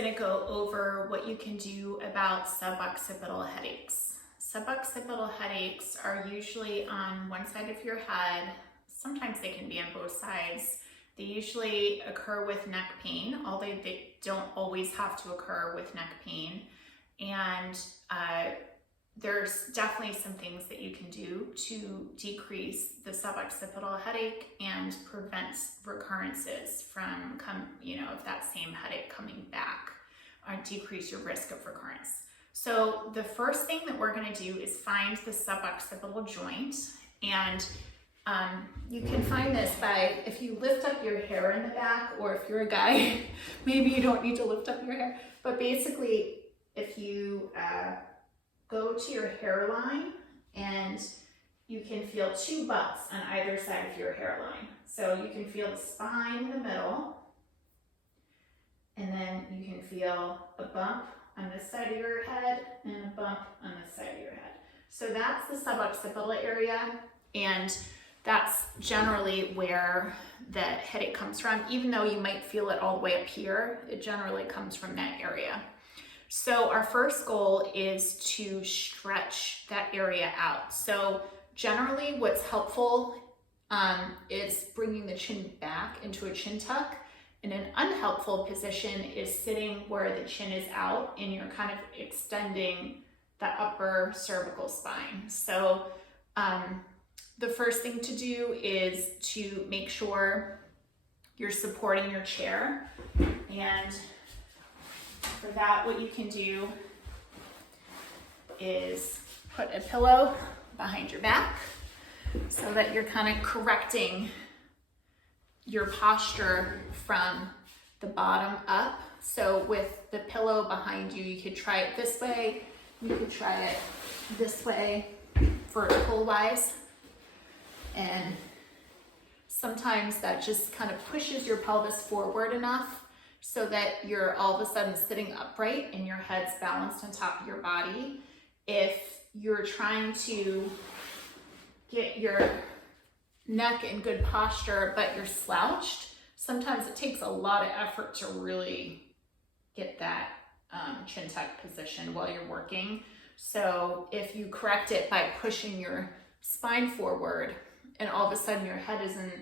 going to go over what you can do about suboccipital headaches. Suboccipital headaches are usually on one side of your head. Sometimes they can be on both sides. They usually occur with neck pain, although they don't always have to occur with neck pain. And there's definitely some things that you can do to decrease the suboccipital headache and prevent recurrences from of that same headache coming back, or decrease your risk of recurrence. So the first thing that we're going to do is find the suboccipital joint, and you can find this by, if you lift up your hair in the back, or if you're a guy, maybe you don't need to lift up your hair, but basically if you go to your hairline, and you can feel two bumps on either side of your hairline. So you can feel the spine in the middle, and then you can feel a bump on this side of your head and a bump on this side of your head. So that's the suboccipital area, and that's generally where the headache comes from. Even though you might feel it all the way up here, it generally comes from that area. So our first goal is to stretch that area out. So generally what's helpful is bringing the chin back into a chin tuck, and an unhelpful position is sitting where the chin is out and you're kind of extending the upper cervical spine. So the first thing to do is to make sure you're supporting your chair, and for that, what you can do is put a pillow behind your back so that you're kind of correcting your posture from the bottom up. So with the pillow behind you, you could try it this way, you could try it this way, vertical wise, and sometimes that just kind of pushes your pelvis forward enough so that you're all of a sudden sitting upright and your head's balanced on top of your body. If you're trying to get your neck in good posture but you're slouched, sometimes it takes a lot of effort to really get that chin tuck position while you're working. So if you correct it by pushing your spine forward and all of a sudden your head is in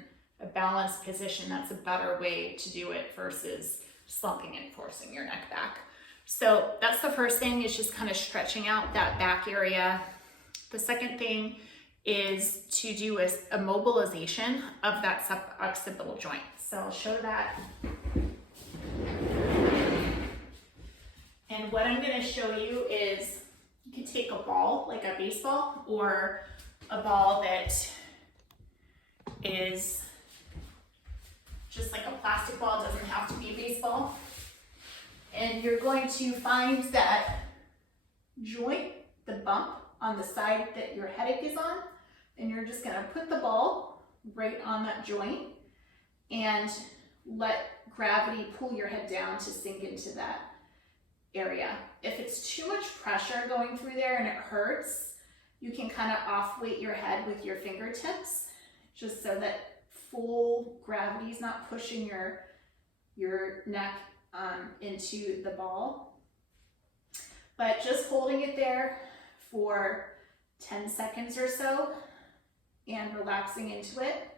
a balanced position, that's a better way to do it versus slumping and forcing your neck back. So that's the first thing, is just kind of stretching out that back area. The second thing is to do a mobilization of that suboccipital joint. So I'll show that. And what I'm going to show you is you can take a ball, like a baseball, or a ball that is just like a plastic ball, doesn't have to be a baseball. And you're going to find that joint, the bump on the side that your headache is on, and you're just gonna put the ball right on that joint and let gravity pull your head down to sink into that area. If it's too much pressure going through there and it hurts, you can kind of off-weight your head with your fingertips, just so that full gravity is not pushing your neck into the ball. But just holding it there for 10 seconds or so and relaxing into it,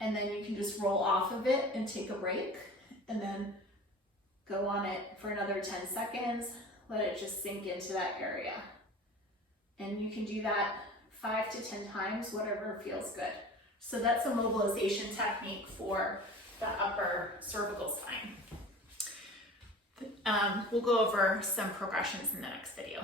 and then you can just roll off of it and take a break, and then go on it for another 10 seconds, let it just sink into that area. And you can do that 5 to 10 times, whatever feels good. So that's a mobilization technique for the upper cervical spine. We'll go over some progressions in the next video.